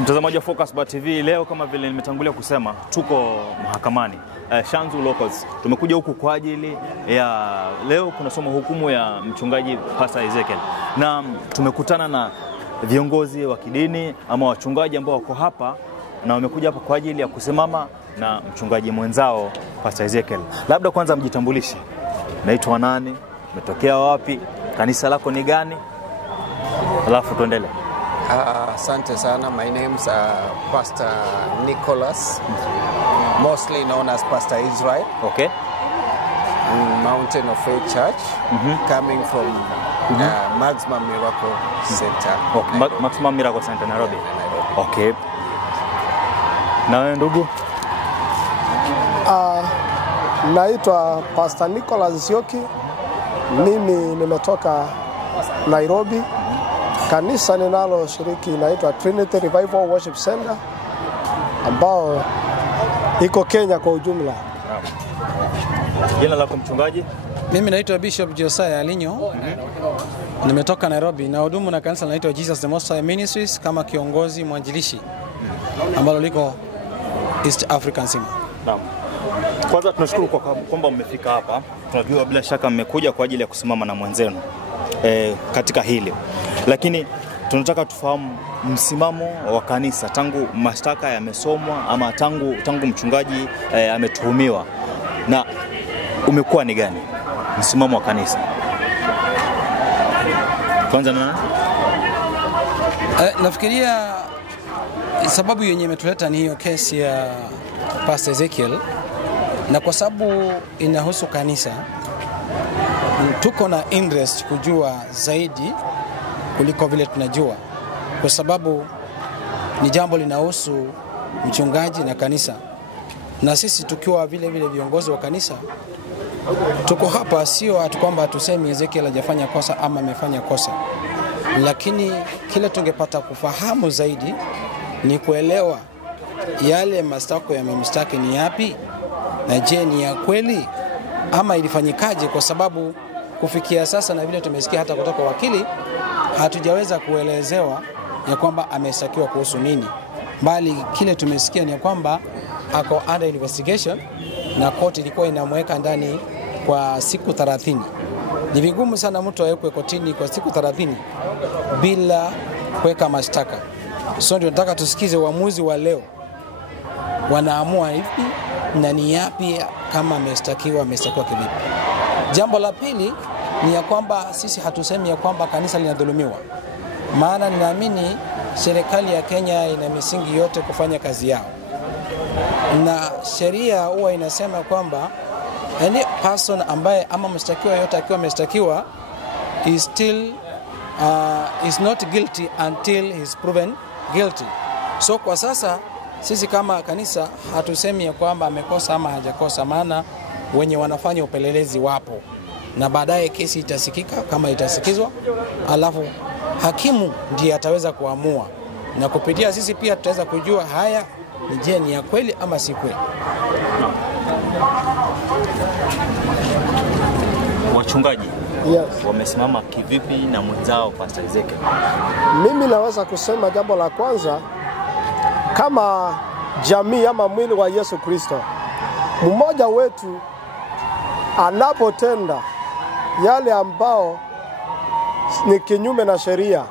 Mtazamaji wa Focus Bar TV, leo kama vile nimetangulia kusema tuko mahakamani Shanzu Locals. Tumekuja huku kwa ajili ya leo kunasoma hukumu ya mchungaji Pastor Ezekiel, na tumekutana na viongozi wa kidini ama wachungaji ambao wako hapa na wamekuja hapa kwa ajili ya kusimama na mchungaji mwenzao Pastor Ezekiel. Labda kwanza mjitambulishe. Naitwa nani? Umetokea wapi? Kanisa lako ni gani? Alafu tuendelee. Asante sana. My name's Pastor Nicholas, mostly known as Pastor Israel. Okay. Mountain of Faith Church, coming from Maximum Miracle Center. Okay. Maximum Miracle Center, Nairobi. Okay. Na wewe ndugu? Naitwa Pastor Nicholas Nzioki. Mimi nimetoka Nairobi. Kanisa ninalo shiriki inaitwa Trinity Revival Worship Center, ambao iko Kenya kwa ujumla. Jina lako mchungaji? Mimi naitwa Bishop Josiah Alinyo. Nimetoka Nairobi na hudumu na kanisa linaloitwa Jesus the Most High Ministries kama kiongozi mwanjilishi ambalo liko East Africa nzima. Naam. Kwanza tunashukuru kwa kwamba mmefika hapa. Tunajua bila shaka mmekuja kwa ajili ya kusimama na mwenzenu katika hili. Lakini tunataka tufahamu msimamo wa kanisa tangu mashtaka yamesomwa ama tangu mchungaji ametuhumiwa, na umekuwa ni gani msimamo wa kanisa? Kwanza na nafikiria sababu yenye imetuleta ni hiyo kesi ya Pastor Ezekiel, na kwa sababu inahusu kanisa tuko na interest kujua zaidi kuliko vile tunajua, kwa sababu ni jambo linahusu mchungaji na kanisa, na sisi tukiwa vile viongozi wa kanisa tuko hapa sio ati kwamba tuseme Ezekiel hajafanya kosa ama amefanya kosa, lakini kile tungepata kufahamu zaidi ni kuelewa yale mashtaka yamemshtaki ni yapi, na je ni ya kweli ama ilifanyikaje, kwa sababu kufikia sasa na vile tumesikia hata kutoka wakili hatujaweza kuelezewa ya kwamba ameshtakiwa kuhusu nini, bali kile tumesikia ni kwamba ako under investigation na court ilikuwa inamweka ndani kwa siku 30. Ni vigumu sana mtu awekwe kotini kwa siku 30 bila kuweka mashtaka. So ndio nataka tusikize uamuzi wa leo, wanaamua hivi na ni yapi, kama ameshtakiwa kivipi. Jambo la pili ni ya kwamba sisi hatusemi ya kwamba kanisa linadhulumiwa, maana ninaamini serikali ya Kenya ina misingi yote kufanya kazi yao, na sheria huwa inasema kwamba any person ambaye ama mshtakiwa yote akiwa ameshtakiwa is not guilty until he is proven guilty. So kwa sasa sisi kama kanisa hatusemi ya kwamba amekosa ama hajakosa, maana wenye wanafanya upelelezi wapo, na baadaye kesi itasikika kama itasikizwa, alafu hakimu ndiye ataweza kuamua, na kupitia sisi pia tutaweza kujua haya ni je ni ya kweli ama si kweli. Wachungaji Yes. wamesimama kivipi na mwenzao Pastor Ezekiel? Mimi naweza kusema jambo la kwanza, kama jamii ama mwili wa Yesu Kristo, mmoja wetu anapotenda yale ambao ni kinyume na sheria,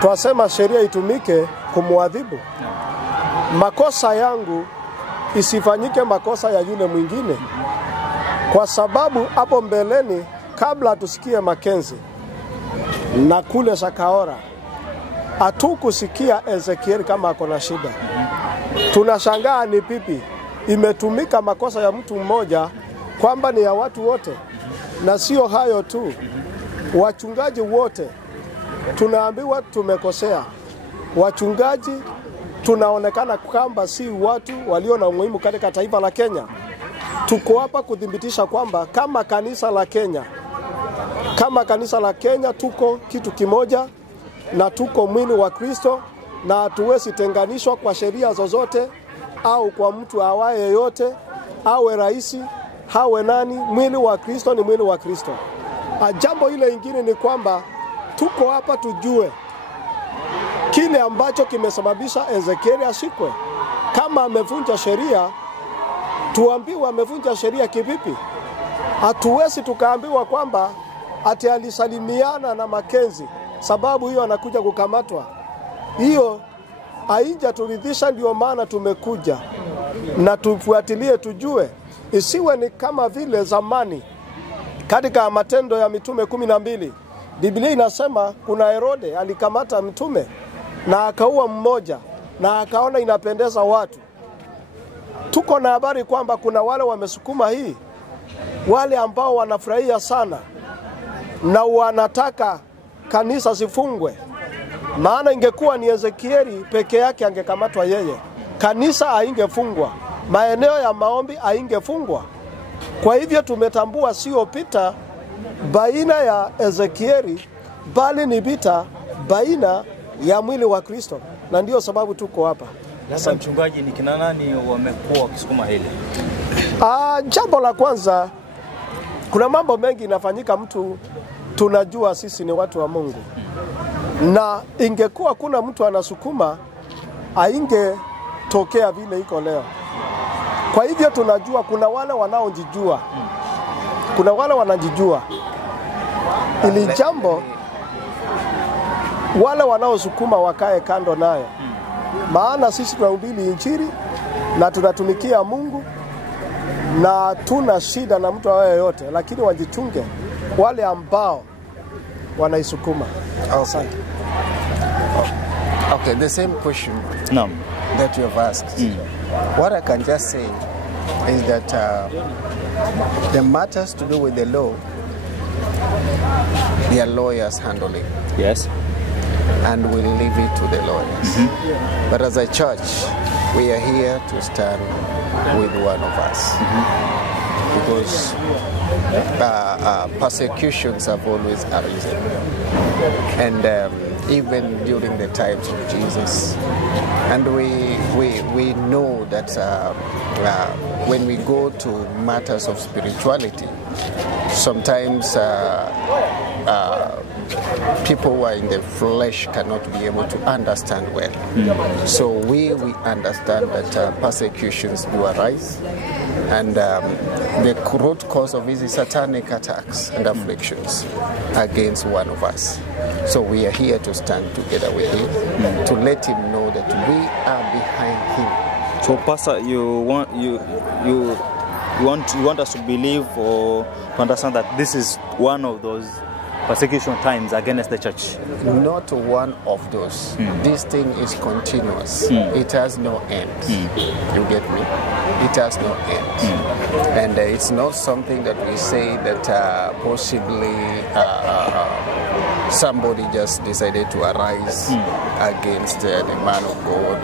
twasema sheria itumike kumwadhibu. Makosa yangu isifanyike makosa ya yule mwingine, kwa sababu hapo mbeleni kabla tusikie Makenzi na kule Shakaora hatukusikia Ezekiel kama ako na shida. Tunashangaa ni pipi imetumika makosa ya mtu mmoja kwamba ni ya watu wote. Na sio hayo tu, wachungaji wote tunaambiwa tumekosea. Wachungaji tunaonekana kwamba si watu walio na umuhimu katika taifa la Kenya. Tuko hapa kudhibitisha kwamba kama kanisa la Kenya tuko kitu kimoja na tuko mwili wa Kristo, na hatuwezi tenganishwa kwa sheria zozote au kwa mtu awaye yote, awe raisi, hawe nani. Mwili wa Kristo ni mwili wa Kristo. Jambo ile ingine ni kwamba tuko hapa tujue kile ambacho kimesababisha Ezekieli ashikwe. Kama amevunja sheria, tuambiwe amevunja sheria kivipi? Hatuwezi tukaambiwa kwamba ati alisalimiana na Makenzi, sababu hiyo anakuja kukamatwa. Hiyo haijaturidhisha, ndio maana tumekuja na tufuatilie, tujue isiwe ni kama vile zamani katika Matendo ya Mitume 12. Biblia inasema kuna Herode alikamata mtume na akaua mmoja na akaona inapendeza watu. Tuko na habari kwamba kuna wale wamesukuma hii, wale ambao wanafurahia sana na wanataka kanisa zifungwe. Maana ingekuwa ni Ezekieli peke yake angekamatwa yeye, kanisa haingefungwa, maeneo ya maombi haingefungwa. Kwa hivyo tumetambua sio vita baina ya Ezekieli, bali ni vita baina ya mwili wa Kristo, na ndio sababu tuko hapa. Sasa mchungaji, ni kina nani wamekuwa wakisukuma hili? Jambo la kwanza, kuna mambo mengi inafanyika, mtu tunajua sisi ni watu wa Mungu, na ingekuwa kuna mtu anasukuma aingetokea vile iko leo. Kwa hivyo tunajua kuna wale wanaojijua, kuna wale wanajijua ili jambo, wale wanaosukuma wakae kando nayo. Maana sisi tunahubiri injili na tunatumikia Mungu na tuna shida na mtu awaye yote, lakini wajichunge wale ambao wanaisukuma. Asante. Okay, the same question Naam. that you have asked. What I can just say is that the matters to do with the law, their lawyers handling. Yes. And we'll leave it to the lawyers. But as a church, we are here to stand with one of us. Because persecutions have always arisen. And even during the times of Jesus. And we know that when we go to matters of spirituality, sometimes people who are in the flesh cannot be able to understand well. So we understand that persecutions do arise, and the root cause of it is satanic attacks and afflictions against one of us. So we are here to stand together with him, to let him know that we are behind him. So, Pastor, you want us to believe or to understand that this is one of those persecution times against the church? Not one of those. This thing is continuous. It has no end. You get me? It has no end. And it's not something that we say that possibly somebody just decided to arise against the man of God.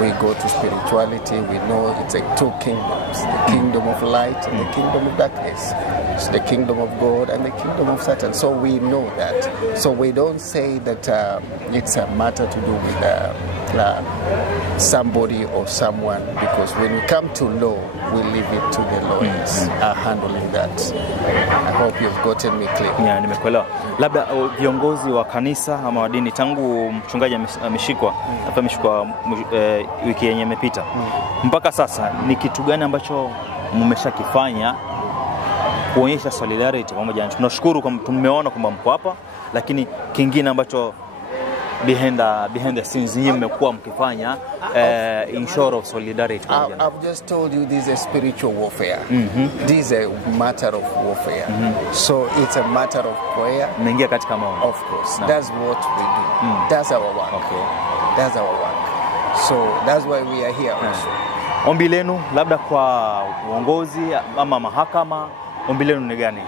We go to spirituality. We know it's two kingdoms, the kingdom of light and the kingdom of darkness. It's the kingdom of God and the kingdom of Satan. So we know that. So we don't say that it's a matter to do with somebody or someone, because when we come to law, we leave it to the lawyers handling that. I hope you've gotten me clear. Yeah, nimekuelewa. Labda viongozi wa kanisa ama wa dini, tangu mchungaji ameshikwa wiki yenye imepita mpaka sasa, ni kitu gani ambacho mmeshakifanya kuonyesha solidarity pamoja? Tunashukuru kwa tumeona kwamba mko hapa, lakini kingine ambacho behind the scenes nyinyi mmekuwa mkifanya in short of solidarity? I've just told you this is a spiritual warfare. This is a matter of warfare. So it's a matter of prayer. Mmeingia katika maombi. Of course. No. That's what we do. That's our work. Okay. That's our work. So that's why we are here also. Ombi lenu labda kwa uongozi ama mahakama, ombi lenu ni gani?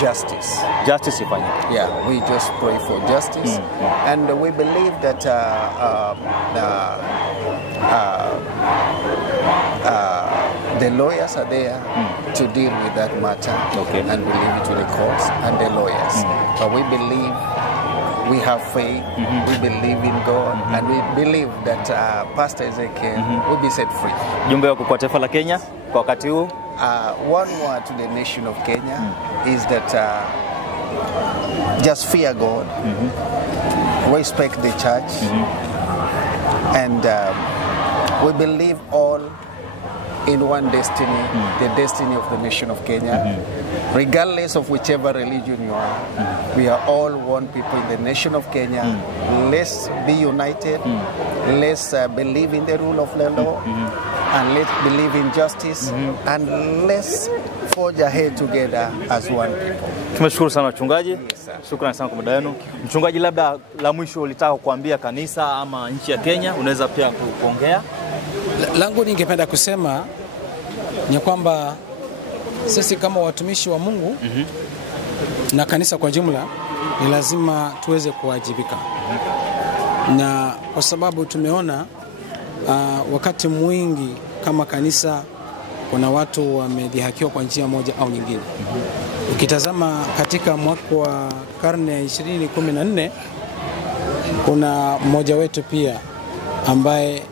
Justice. Justice ifanyike. Yeah, we just pray for justice. And we believe that the lawyers are there to deal with that matter. Okay. And we leave it to the courts and the lawyers. But we believe, we have faith, we believe in God, and we believe that Pastor Ezekiel will be set free. Jumbe wako kwa taifa la Kenya kwa wakati huu? One word to the nation of Kenya is that just fear God, respect the church, and we believe all in one destiny, the destiny of the nation of Kenya. Regardless of whichever religion you are, we are all one people in the nation of Kenya. Let's be united. Let's believe in the rule of the law, and let's believe in justice, and let's forge ahead together as one people. Tumeshukuru sana wachungaji. Shukrani sana kwa muda wenu. Mchungaji, labda la mwisho ulitaka kuambia kanisa ama nchi ya Kenya, unaweza pia kuongea? Langu ningependa kusema ni kwamba sisi kama watumishi wa Mungu na kanisa kwa jumla ni lazima tuweze kuwajibika. Na kwa sababu tumeona wakati mwingi kama kanisa kuna watu wamedhihakiwa kwa njia moja au nyingine. Ukitazama katika mwaka wa karne ya 2014 kuna mmoja wetu pia ambaye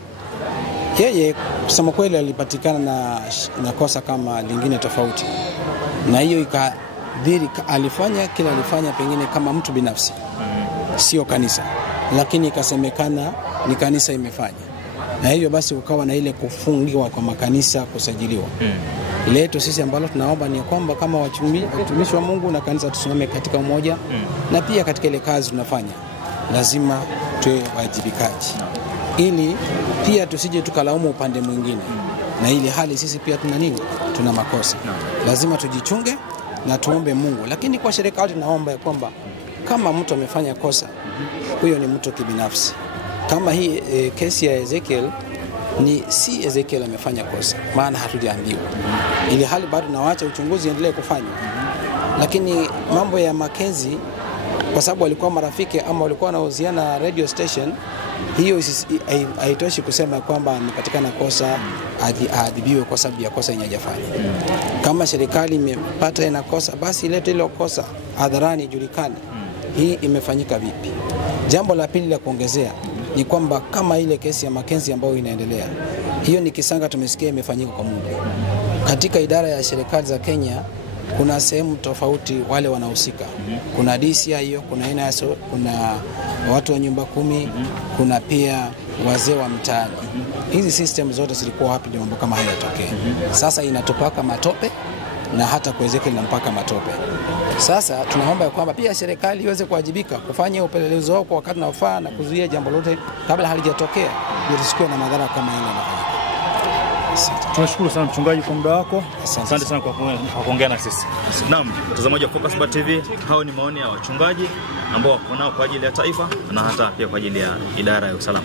yeye kusema kweli alipatikana na kosa kama lingine tofauti, na hiyo ikadhiri alifanya kila alifanya pengine kama mtu binafsi, sio kanisa, lakini ikasemekana ni kanisa imefanya, na hivyo basi ukawa na ile kufungiwa kwa makanisa kusajiliwa. Leto sisi ambalo tunaomba ni kwamba kama watumishi wa Mungu na kanisa tusimame katika umoja, na pia katika ile kazi tunafanya lazima tuwe wajibikaji, ili pia tusije tukalaumu upande mwingine. Na ili hali sisi pia tuna makosa. Lazima tujichunge na tuombe Mungu. Lakini kwa serikali tunaomba ya kwamba kama mtu amefanya kosa, huyo ni mtu kibinafsi. Kama hii kesi ya Ezekiel, si Ezekiel amefanya kosa, maana hatujaambiwa. Ili hali bado nawaacha uchunguzi endelee kufanywa. Lakini mambo ya Mackenzie, kwa sababu walikuwa marafiki ama walikuwa wanahusiana radio station, hiyo haitoshi kusema kwamba amepatikana kosa adhibiwe kwa sababu ya kosa hajafanya. Kama serikali imepata ina kosa, basi ilete ile kosa hadharani ijulikane hii imefanyika vipi. Jambo la pili la kuongezea ni kwamba kama ile kesi ya Mackenzie ambayo inaendelea, hiyo ni kisanga tumesikia imefanyika kwa muda. Katika idara ya serikali za Kenya kuna sehemu tofauti wale wanahusika. Kuna DCI hiyo, kuna NSO, kuna watu wa nyumba 10, kuna pia wazee wa mtaani. Hizi system zote zilikuwa hapo ndio mambo kama haya yatokee. Sasa inatupaka matope na hata kuwezeka na mpaka matope. Sasa tunaomba kwamba pia serikali iweze kuwajibika kufanya upelelezi wao kwa wakati unaofaa na kuzuia jambo lote kabla halijatokea, ili tusikuwe na madhara kama hili yanafanyika. Tunashukuru sana mchungaji kwa muda wako. Asante sana kwa kuongea na sisi. Naam, mtazamaji wa Focus Bar TV, hao ni maoni ya wachungaji ambao wako nao kwa ajili ya taifa na hata pia kwa ajili ya idara ya usalama.